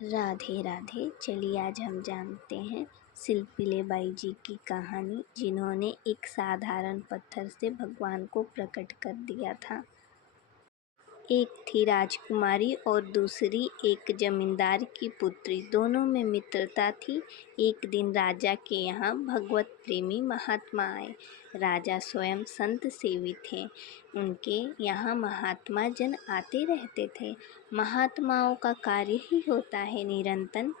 राधे राधे। चलिए आज हम जानते हैं शिल्पीले बाई जी की कहानी, जिन्होंने एक साधारण पत्थर से भगवान को प्रकट कर दिया था। एक थी राजकुमारी और दूसरी एक जमींदार की पुत्री। दोनों में मित्रता थी। एक दिन राजा के यहाँ भगवत प्रेमी महात्मा आए। राजा स्वयं संत सेवी थे। उनके यहाँ महात्मा जन आते रहते थे। महात्माओं का कार्य ही होता है निरंतर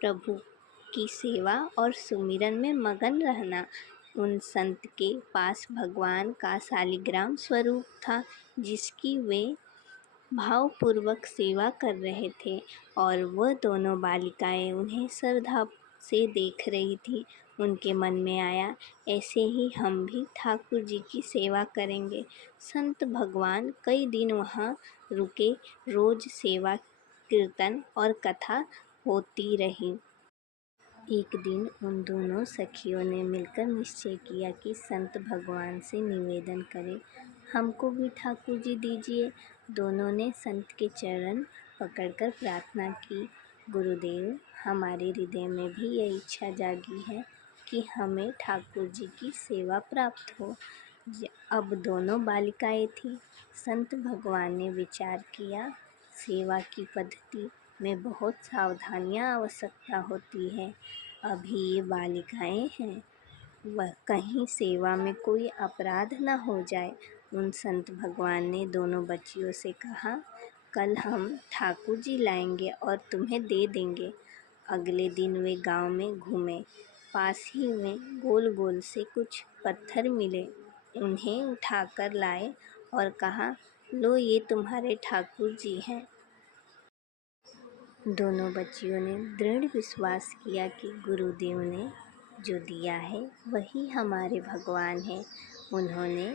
प्रभु की सेवा और सुमिरन में मगन रहना। उन संत के पास भगवान का शालिग्राम स्वरूप था, जिसकी वे भावपूर्वक सेवा कर रहे थे, और वह दोनों बालिकाएं उन्हें श्रद्धा से देख रही थी। उनके मन में आया, ऐसे ही हम भी ठाकुर जी की सेवा करेंगे। संत भगवान कई दिन वहाँ रुके। रोज सेवा, कीर्तन और कथा होती रही। एक दिन उन दोनों सखियों ने मिलकर निश्चय किया कि संत भगवान से निवेदन करें, हमको भी ठाकुर जी दीजिए। दोनों ने संत के चरण पकड़कर प्रार्थना की, गुरुदेव, हमारे हृदय में भी यह इच्छा जागी है कि हमें ठाकुर जी की सेवा प्राप्त हो। अब दोनों बालिकाएं थीं। संत भगवान ने विचार किया, सेवा की पद्धति में बहुत सावधानियां आवश्यकता होती है। अभी ये बालिकाएं हैं, वह कहीं सेवा में कोई अपराध न हो जाए। उन संत भगवान ने दोनों बच्चियों से कहा, कल हम ठाकुर जी लाएंगे और तुम्हें दे देंगे। अगले दिन वे गांव में घूमे। पास ही में गोल गोल से कुछ पत्थर मिले। उन्हें उठाकर लाए और कहा, लो, ये तुम्हारे ठाकुर जी हैं। दोनों बच्चियों ने दृढ़ विश्वास किया कि गुरुदेव ने जो दिया है वही हमारे भगवान हैं। उन्होंने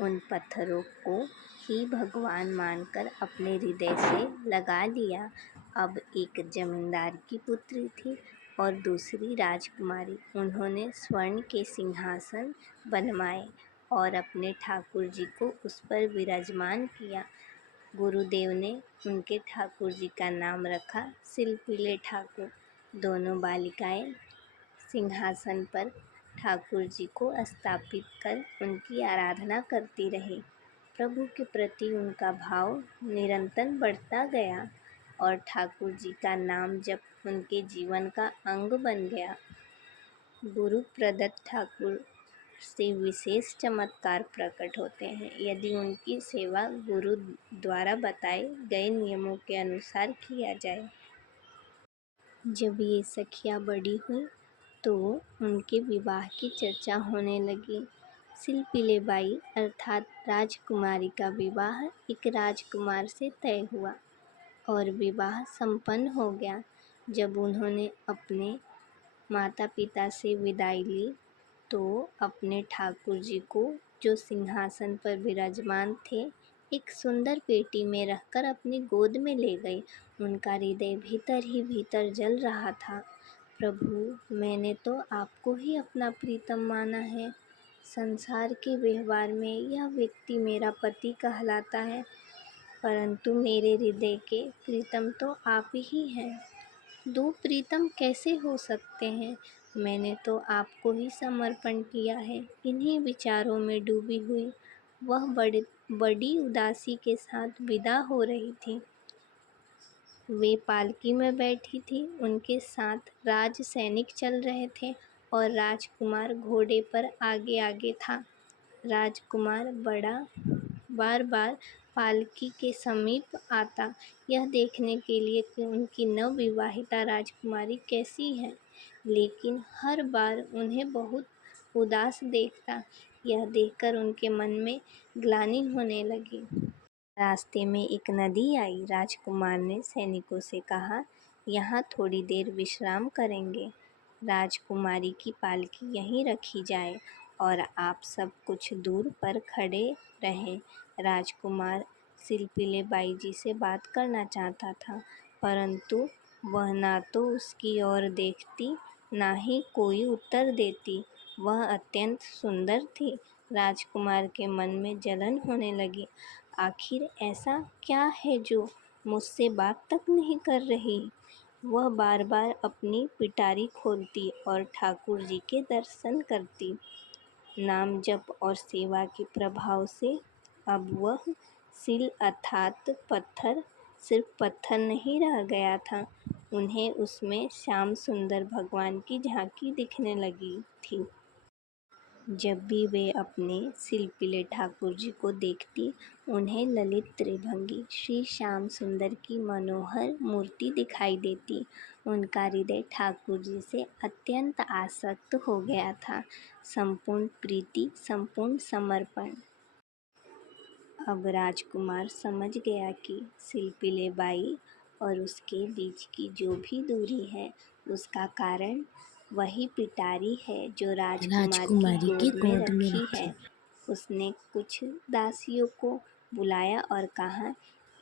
उन पत्थरों को ही भगवान मानकर अपने हृदय से लगा लिया। अब एक जमींदार की पुत्री थी और दूसरी राजकुमारी। उन्होंने स्वर्ण के सिंहासन बनवाए और अपने ठाकुर जी को उस पर विराजमान किया। गुरुदेव ने उनके ठाकुर जी का नाम रखा शिल्पीले ठाकुर। दोनों बालिकाएं सिंहासन पर ठाकुर जी को स्थापित कर उनकी आराधना करती रही। प्रभु के प्रति उनका भाव निरंतर बढ़ता गया और ठाकुर जी का नाम जप उनके जीवन का अंग बन गया। गुरु प्रदत्त ठाकुर से विशेष चमत्कार प्रकट होते हैं यदि उनकी सेवा गुरु द्वारा बताए गए नियमों के अनुसार किया जाए। जब ये सखियां बड़ी हुई तो उनके विवाह की चर्चा होने लगी। शिल्पीले बाई अर्थात राजकुमारी का विवाह एक राजकुमार से तय हुआ और विवाह संपन्न हो गया। जब उन्होंने अपने माता पिता से विदाई ली तो अपने ठाकुर जी को, जो सिंहासन पर विराजमान थे, एक सुंदर पेटी में रखकर अपनी गोद में ले गई। उनका हृदय भीतर ही भीतर जल रहा था। प्रभु, मैंने तो आपको ही अपना प्रीतम माना है। संसार के व्यवहार में यह व्यक्ति मेरा पति कहलाता है, परंतु मेरे हृदय के प्रीतम तो आप ही हैं। दो प्रीतम कैसे हो सकते हैं? मैंने तो आपको ही समर्पण किया है। इन्हीं विचारों में डूबी हुई वह बड़ी उदासी के साथ विदा हो रही थी। वे पालकी में बैठी थी। उनके साथ राज सैनिक चल रहे थे और राजकुमार घोड़े पर आगे आगे था। राजकुमार बार बार पालकी के समीप आता, यह देखने के लिए कि उनकी नवविवाहिता राजकुमारी कैसी है, लेकिन हर बार उन्हें बहुत उदास देखता। यह देखकर उनके मन में ग्लानि होने लगी। रास्ते में एक नदी आई। राजकुमार ने सैनिकों से कहा, यहाँ थोड़ी देर विश्राम करेंगे। राजकुमारी की पालकी यहीं रखी जाए और आप सब कुछ दूर पर खड़े रहें। राजकुमार शिल्पीले बाई जी से बात करना चाहता था, परंतु वह ना तो उसकी ओर देखती, ना ही कोई उत्तर देती। वह अत्यंत सुंदर थी। राजकुमार के मन में जलन होने लगी। आखिर ऐसा क्या है जो मुझसे बात तक नहीं कर रही? वह बार बार अपनी पिटारी खोलती और ठाकुर जी के दर्शन करती। नाम जप और सेवा के प्रभाव से अब वह सिल अर्थात पत्थर सिर्फ पत्थर नहीं रह गया था, उन्हें उसमें श्याम सुंदर भगवान की झांकी दिखने लगी थी। जब भी वे अपने शिल्पीले ठाकुर जी को देखती, उन्हें ललित त्रिभंगी श्री श्याम सुंदर की मनोहर मूर्ति दिखाई देती। उनका हृदय ठाकुर जी से अत्यंत आसक्त हो गया था। संपूर्ण प्रीति, संपूर्ण समर्पण। अब राजकुमार समझ गया कि शिल्पीले बाई और उसके बीच की जो भी दूरी है, उसका कारण वही पिटारी है जो राजकुमारी की गोद में रखी है। उसने कुछ दासियों को बुलाया और कहा,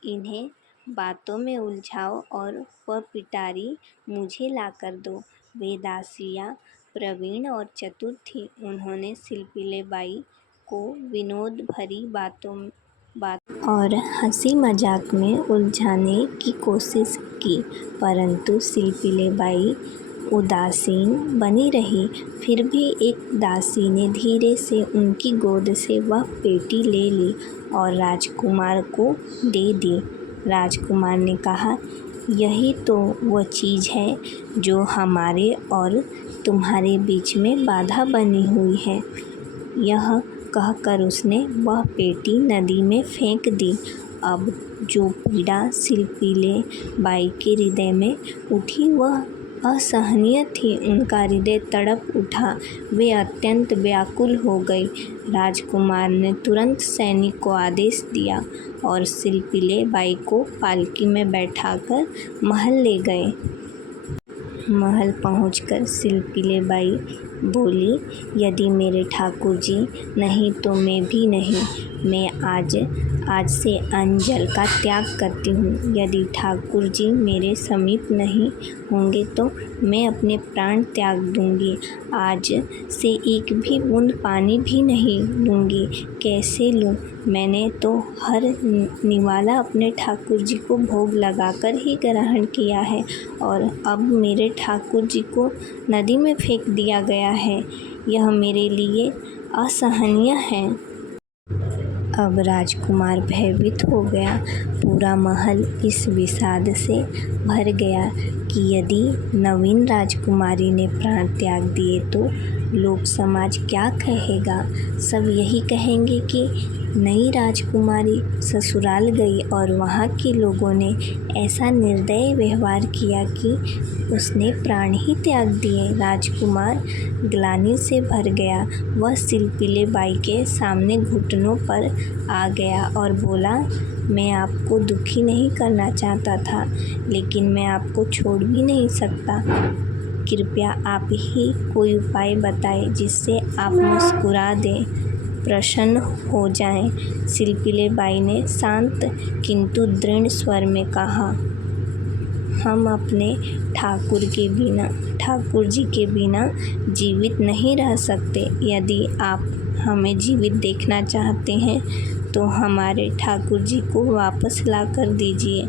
इन्हें बातों में उलझाओ और वह पिटारी मुझे लाकर दो। वे दासियां प्रवीण और चतुर थीं। उन्होंने शिल्पीले बाई को विनोद भरी बातों और हंसी मजाक में उलझाने की कोशिश की, परंतु शिल्पीले बाई उदासीन बनी रही। फिर भी एक दासी ने धीरे से उनकी गोद से वह पेटी ले ली और राजकुमार को दे दी। राजकुमार ने कहा, यही तो वो चीज़ है जो हमारे और तुम्हारे बीच में बाधा बनी हुई है। यह कहकर उसने वह पेटी नदी में फेंक दी। अब जो पीड़ा शिल्पीले बाई के हृदय में उठी वह असहनीय थी। उनका हृदय तड़प उठा, वे अत्यंत व्याकुल हो गई। राजकुमार ने तुरंत सैनिक को आदेश दिया और शिल्पीले बाई को पालकी में बैठाकर महल ले गए। महल पहुंचकर शिल्पीले बाई बोली, यदि मेरे ठाकुर जी नहीं तो मैं भी नहीं। मैं आज से अन्न जल का त्याग करती हूँ। यदि ठाकुर जी मेरे समीप नहीं होंगे तो मैं अपने प्राण त्याग दूँगी। आज से एक भी बूंद पानी भी नहीं लूँगी। कैसे लूँ? मैंने तो हर निवाला अपने ठाकुर जी को भोग लगाकर ही ग्रहण किया है और अब मेरे ठाकुर जी को नदी में फेंक दिया गया है। यह मेरे लिए असहनीय है। अब राजकुमार भयभीत हो गया। पूरा महल इस विषाद से भर गया कि यदि नवीन राजकुमारी ने प्राण त्याग दिए तो लोक समाज क्या कहेगा। सब यही कहेंगे कि नई राजकुमारी ससुराल गई और वहाँ के लोगों ने ऐसा निर्दयी व्यवहार किया कि उसने प्राण ही त्याग दिए। राजकुमार ग्लानि से भर गया। वह शिल्पीले बाई के सामने घुटनों पर आ गया और बोला, मैं आपको दुखी नहीं करना चाहता था, लेकिन मैं आपको छोड़ भी नहीं सकता। कृपया आप ही कोई उपाय बताएं जिससे आप मुस्कुरा दें, प्रसन्न हो जाएं। शिल्पीले बाई ने शांत किंतु दृढ़ स्वर में कहा, हम अपने ठाकुर जी के बिना जीवित नहीं रह सकते। यदि आप हमें जीवित देखना चाहते हैं तो हमारे ठाकुर जी को वापस ला कर दीजिए।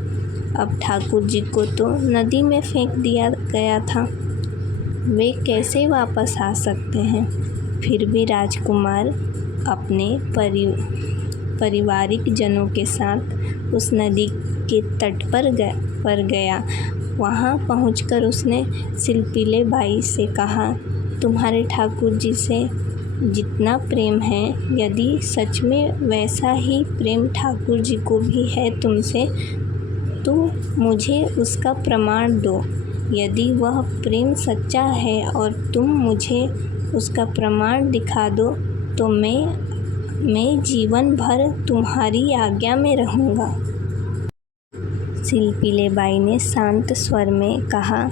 अब ठाकुर जी को तो नदी में फेंक दिया गया था, वे कैसे वापस आ सकते हैं। फिर भी राजकुमार अपने पारिवारिक जनों के साथ उस नदी के तट पर गया। वहाँ पहुंचकर उसने शिल्पीले बाई से कहा, तुम्हारे ठाकुर जी से जितना प्रेम है, यदि सच में वैसा ही प्रेम ठाकुर जी को भी है तुमसे, तो मुझे उसका प्रमाण दो। यदि वह प्रेम सच्चा है और तुम मुझे उसका प्रमाण दिखा दो तो मैं जीवन भर तुम्हारी आज्ञा में रहूँगा। शिल्पीले बाई ने शांत स्वर में कहा,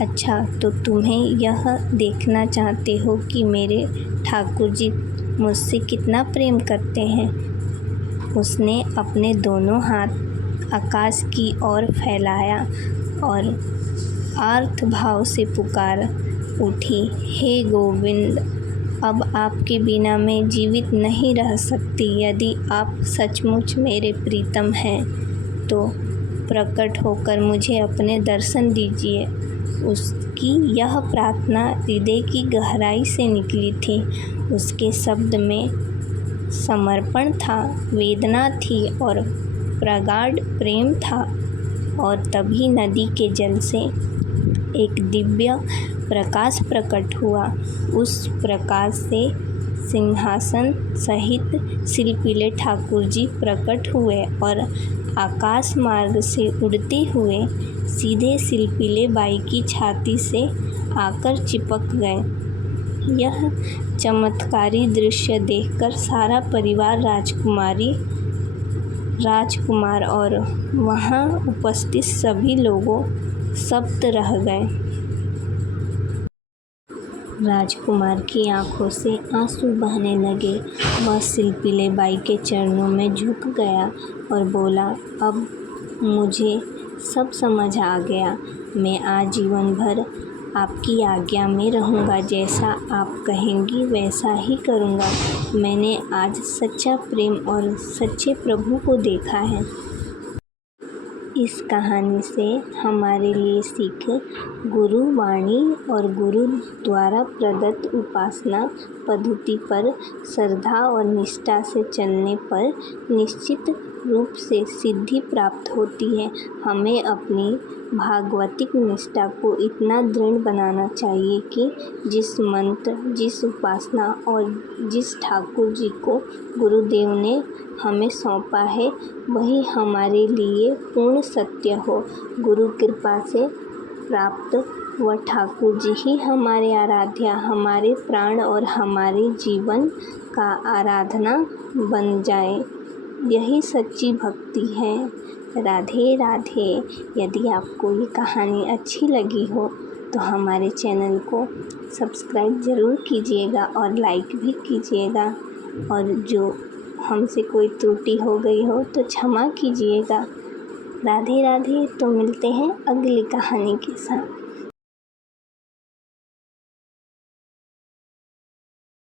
अच्छा तो तुम्हें यह देखना चाहते हो कि मेरे ठाकुर जी मुझसे कितना प्रेम करते हैं। उसने अपने दोनों हाथ आकाश की ओर फैलाया और आर्त भाव से पुकार उठी, हे गोविंद, अब आपके बिना मैं जीवित नहीं रह सकती। यदि आप सचमुच मेरे प्रीतम हैं तो प्रकट होकर मुझे अपने दर्शन दीजिए। उसकी यह प्रार्थना हृदय की गहराई से निकली थी। उसके शब्द में समर्पण था, वेदना थी और प्रगाढ़ प्रेम था। और तभी नदी के जल से एक दिव्य प्रकाश प्रकट हुआ। उस प्रकाश से सिंहासन सहित शिल्पीले ठाकुर जी प्रकट हुए और आकाश मार्ग से उड़ते हुए सीधे शिल्पीले बाई की छाती से आकर चिपक गए। यह चमत्कारी दृश्य देखकर सारा परिवार राजकुमार और वहां उपस्थित सभी लोगों स्तब्ध रह गए। राजकुमार की आंखों से आंसू बहने लगे। वह शिल्पीले बाई के चरणों में झुक गया और बोला, अब मुझे सब समझ आ गया। मैं आजीवन भर आपकी आज्ञा में रहूँगा। जैसा आप कहेंगी वैसा ही करूँगा। मैंने आज सच्चा प्रेम और सच्चे प्रभु को देखा है। इस कहानी से हमारे लिए सीख, गुरु वाणी और गुरु द्वारा प्रदत्त उपासना पद्धति पर श्रद्धा और निष्ठा से चलने पर निश्चित रूप से सिद्धि प्राप्त होती है। हमें अपनी भागवतिक निष्ठा को इतना दृढ़ बनाना चाहिए कि जिस मंत्र, जिस उपासना और जिस ठाकुर जी को गुरुदेव ने हमें सौंपा है वही हमारे लिए पूर्ण सत्य हो। गुरु कृपा से प्राप्त वह ठाकुर जी ही हमारे आराध्या, हमारे प्राण और हमारे जीवन का आराधना बन जाए। यही सच्ची भक्ति है। राधे राधे। यदि आपको ये कहानी अच्छी लगी हो तो हमारे चैनल को सब्सक्राइब ज़रूर कीजिएगा और लाइक भी कीजिएगा। और जो हमसे कोई त्रुटि हो गई हो तो क्षमा कीजिएगा। राधे राधे। तो मिलते हैं अगली कहानी के साथ।